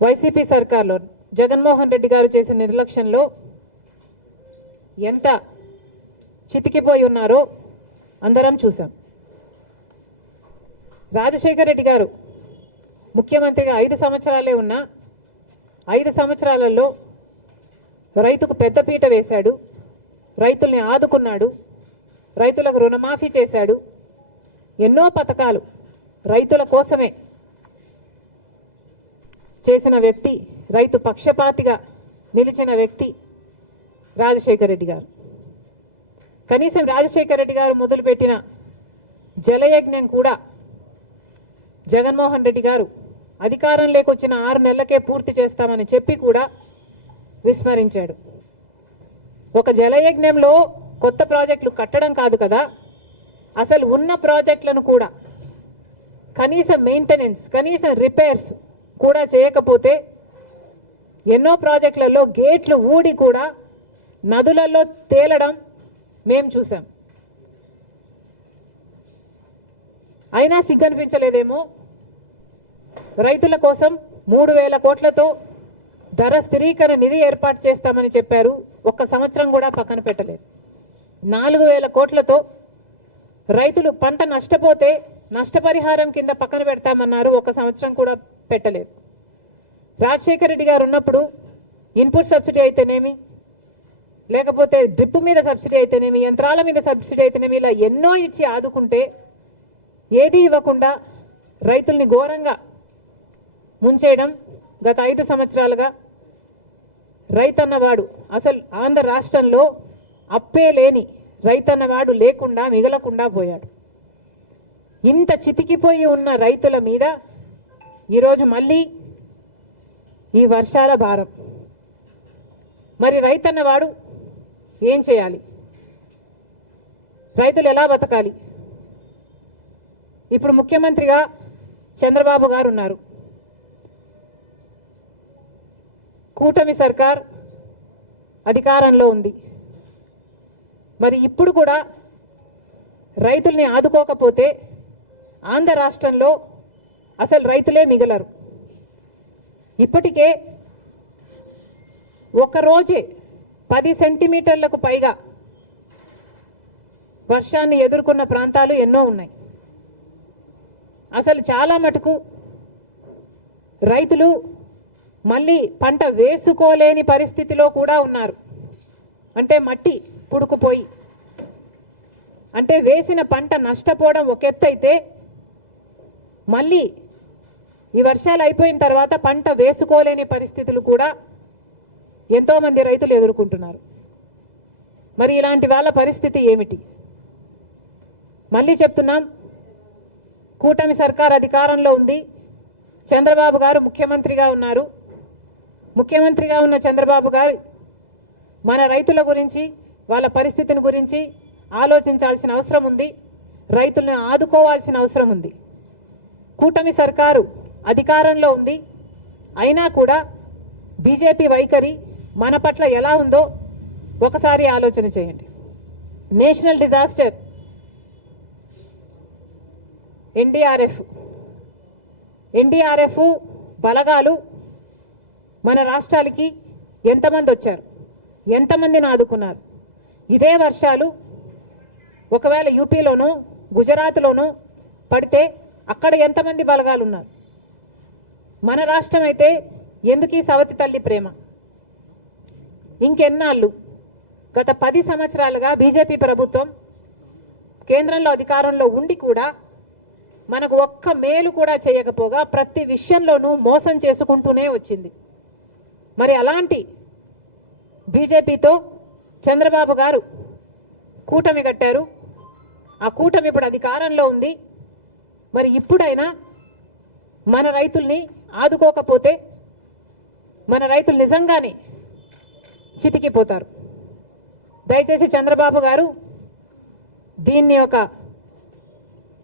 YCP సర్కార్లో Jaganmohan Reddy గారు చేసిన నిర్లక్ష్యంలో ఎంత చితికిపోయి ఉన్నారో అందరం చూసాం. రాజశేఖర రెడ్డి గారు ముఖ్యమంత్రిగా 5 సంవత్సరాలే ఉన్నా 5 సంవత్సరాలలో రైతుకు పెద్దపీట వేశాడు, రైతుల్ని ఆదుకున్నాడు, రైతులకు రుణమాఫీ చేశాడు. ఎన్నో పథకాలు రైతుల కోసమే చేసిన వ్యక్తి, రైతు పక్షపాతిగా నిలిచిన వ్యక్తి రాజశేఖర రెడ్డి గారు. కనీసం రాజశేఖర రెడ్డి గారు మొదలుపెట్టిన జలయజ్ఞం కూడా జగన్మోహన్ రెడ్డి గారు అధికారంలోకి వచ్చిన 6 నెలలకే పూర్తి చేస్తామని చెప్పి కూడా విస్మరించాడు. ఒక జలయజ్ఞంలో కొత్త ప్రాజెక్టులు కట్టడం కాదు కదా, అసలు ఉన్న ప్రాజెక్టులను కూడా కనీసం మెయింటెనెన్స్, కనీసం రిపేర్స్ కూడా చేయకపోతే ఎన్నో ప్రాజెక్టులలో గేట్లు ఊడి కూడా నదులలో తేలడం మేం చూసాం. అయినా సిగ్గనిపించలేదేమో. రైతుల కోసం 3,000 కోట్లతో ధర స్థిరీకరణ నిధి ఏర్పాటు చేస్తామని చెప్పారు. 1 సంవత్సరం కూడా పక్కన పెట్టలేదు. 4,000 కోట్లతో రైతులు పంట నష్టపోతే నష్టపరిహారం కింద పక్కన పెడతామన్నారు. 1 సంవత్సరం కూడా పెట్టలేదు. రాజశేఖర రెడ్డి గారు ఉన్నప్పుడు ఇన్పుట్ సబ్సిడీ అయితేనేమి, లేకపోతే డ్రిప్ మీద సబ్సిడీ అయితేనేమి, యంత్రాల మీద సబ్సిడీ అయితేనేమి, ఇలా ఎన్నో ఇచ్చి ఆదుకుంటే ఏది ఇవ్వకుండా రైతుల్ని ఘోరంగా ముంచేయడం గత 5 సంవత్సరాలుగా. రైతన్నవాడు అసలు ఆంధ్ర రాష్ట్రంలో అప్పే లేని రైతన్నవాడు లేకుండా మిగలకుండా పోయాడు. ఇంత చితికిపోయి ఉన్న రైతుల మీద ఈరోజు మళ్ళీ ఈ వర్షాల భారం. మరి రైతన్నవాడు ఏం చేయాలి? రైతులు ఎలా బతకాలి? ఇప్పుడు ముఖ్యమంత్రిగా చంద్రబాబు గారు ఉన్నారు. కూటమి సర్కార్ అధికారంలో ఉంది. మరి ఇప్పుడు కూడా రైతుల్ని ఆదుకోకపోతే ఆంధ్ర రాష్ట్రంలో అసలు రైతులే మిగలరు. ఇప్పటికే ఒకరోజే 10 సెంటీమీటర్లకు పైగా వర్షాన్ని ఎదుర్కొన్న ప్రాంతాలు ఎన్నో ఉన్నాయి. అసలు చాలా మటుకు రైతులు మళ్ళీ పంట వేసుకోలేని పరిస్థితిలో కూడా ఉన్నారు. అంటే మట్టి పుడుకుపోయి, అంటే వేసిన పంట నష్టపోవడం ఒక ఎత్తు అయితే, మళ్ళీ ఈ వర్షాలు అయిపోయిన తర్వాత పంట వేసుకోలేని పరిస్థితులు కూడా ఎంతో మంది రైతులు ఎదుర్కొంటున్నారు. మరి ఇలాంటి వాళ్ళ పరిస్థితి ఏమిటి? మళ్ళీ చెప్తున్నాం, కూటమి సర్కార్ అధికారంలో ఉంది. చంద్రబాబు గారు ముఖ్యమంత్రిగా ఉన్నారు. ముఖ్యమంత్రిగా ఉన్న చంద్రబాబు గారు మన రైతుల గురించి, వాళ్ళ పరిస్థితిని గురించి ఆలోచించాల్సిన అవసరం ఉంది. రైతులను ఆదుకోవాల్సిన అవసరం ఉంది. కూటమి సర్కారు అధికారంలో ఉంది. అయినా కూడా బీజేపీ వైఖరి మన పట్ల ఎలా ఉందో ఒకసారి ఆలోచన చేయండి. నేషనల్ డిజాస్టర్ ఎన్డీఆర్ఎఫ్ బలగాలు మన రాష్ట్రాలకి ఎంతమంది వచ్చారు, ఎంతమందిని ఆదుకున్నారు? ఇదే వర్షాలు ఒకవేళ యూపీలోనూ గుజరాత్లోనూ పడితే అక్కడ ఎంతమంది బలగాలు ఉన్నారు? మన రాష్ట్రం అయితే ఎందుకు ఈ సవతి తల్లి ప్రేమ? ఇంకెన్నాళ్ళు? గత 10 సంవత్సరాలుగా బీజేపీ ప్రభుత్వం కేంద్రంలో అధికారంలో ఉండి కూడా మనకు ఒక్క మేలు కూడా చేయకపోగా ప్రతి విషయంలోనూ మోసం చేసుకుంటూనే వచ్చింది. మరి అలాంటి బీజేపీతో చంద్రబాబు గారు కూటమి కట్టారు. ఆ కూటమి ఇప్పుడు అధికారంలో ఉంది. మరి ఇప్పుడైనా మన రైతుల్ని ఆదుకోకపోతే మన రైతులు నిజంగానే చితికిపోతారు. దయచేసి చంద్రబాబు గారు దీన్ని ఒక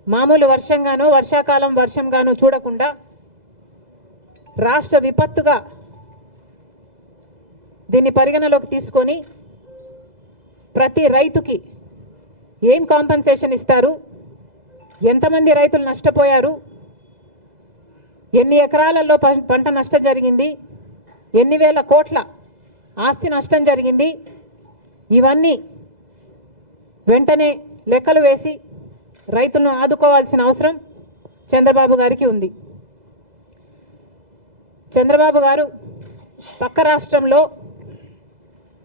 మామూలు వర్షంగానో, వర్షాకాలం వర్షంగానో చూడకుండా రాష్ట్ర విపత్తుగా దీన్ని పరిగణలోకి తీసుకొని ప్రతి రైతుకి ఏం కాంపెన్సేషన్ ఇస్తారు, ఎంతమంది రైతులు నష్టపోయారు, ఎన్ని ఎకరాలలో పంట నష్టం జరిగింది, ఎన్ని వేల కోట్ల ఆస్తి నష్టం జరిగింది, ఇవన్నీ వెంటనే లెక్కలు వేసి రైతులను ఆదుకోవాల్సిన అవసరం చంద్రబాబు గారికి ఉంది. చంద్రబాబు గారు పక్క రాష్ట్రంలో